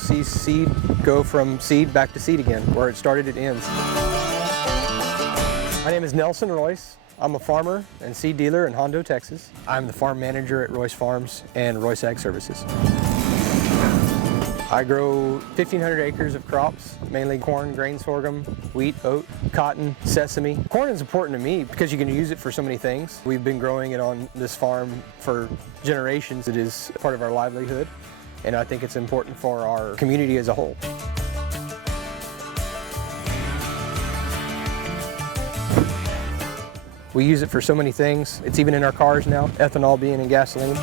you'll see seed go from seed back to seed again. Where it started, it ends. My name is Nelson Royce. I'm a farmer and seed dealer in Hondo, Texas. I'm the farm manager at Royce Farms and Royce Ag Services. I grow 1,500 acres of crops, mainly corn, grain, sorghum, wheat, oat, cotton, sesame. Corn is important to me because you can use it for so many things. We've been growing it on this farm for generations. It is part of our livelihood, and I think it's important for our community as a whole. We use it for so many things. It's even in our cars now, ethanol being in gasoline.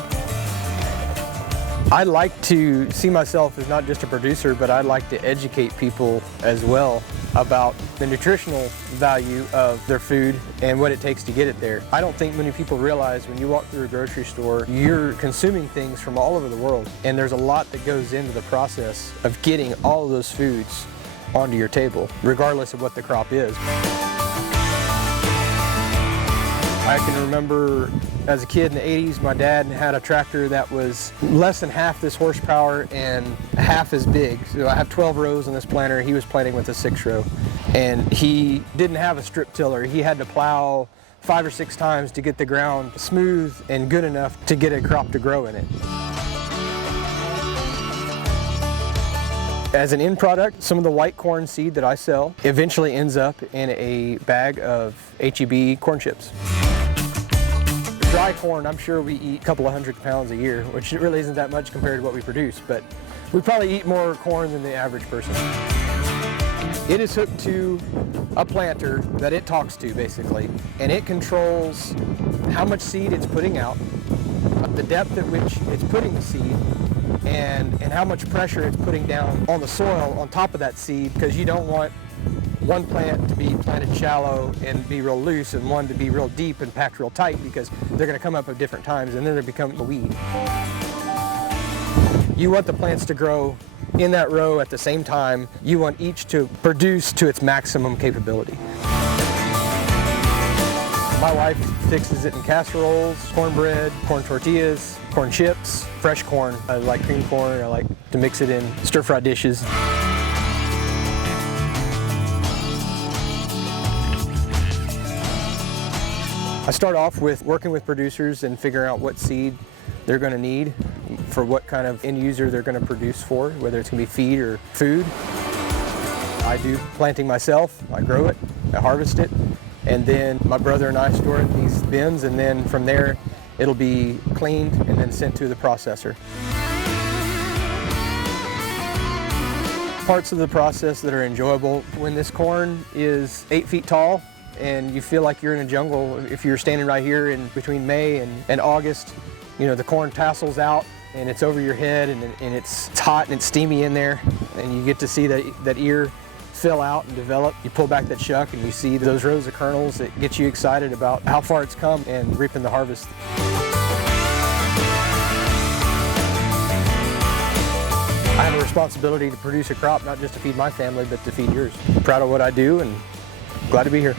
I like to see myself as not just a producer, but I like to educate people as well about the nutritional value of their food and what it takes to get it there. I don't think many people realize when you walk through a grocery store, you're consuming things from all over the world, and there's a lot that goes into the process of getting all of those foods onto your table, regardless of what the crop is. I can remember as a kid in the 80s, my dad had a tractor that was less than half this horsepower and half as big. So I have 12 rows on this planter. He was planting with a 6-row. And he didn't have a strip tiller. He had to plow 5 or 6 times to get the ground smooth and good enough to get a crop to grow in it. As an end product, some of the white corn seed that I sell eventually ends up in a bag of HEB corn chips. Dry corn, I'm sure we eat a couple of 100 pounds a year, which really isn't that much compared to what we produce, but we probably eat more corn than the average person. It is hooked to a planter that it talks to, basically, and it controls how much seed it's putting out, the depth at which it's putting the seed, and how much pressure it's putting down on the soil on top of that seed, because you don't want one plant to be planted shallow and be real loose and one to be real deep and packed real tight, because they're going to come up at different times and then they become a weed. You want the plants to grow in that row at the same time. You want each to produce to its maximum capability. My wife fixes it in casseroles, cornbread, corn tortillas, corn chips, fresh corn. I like cream corn. I like to mix it in stir-fry dishes. I start off with working with producers and figuring out what seed they're going to need for what kind of end user they're going to produce for, whether it's going to be feed or food. I do planting myself. I grow it, I harvest it, and then my brother and I store it in these bins, and then from there it'll be cleaned and then sent to the processor. Parts of the process that are enjoyable: when this corn is 8 feet tall, and you feel like you're in a jungle. If you're standing right here in between May and August, you know, the corn tassels out and it's over your head, and it's hot and it's steamy in there, and you get to see that ear fill out and develop. You pull back that shuck and you see those rows of kernels. It gets you excited about how far it's come and reaping the harvest. I have a responsibility to produce a crop, not just to feed my family, but to feed yours. I'm proud of what I do and glad to be here.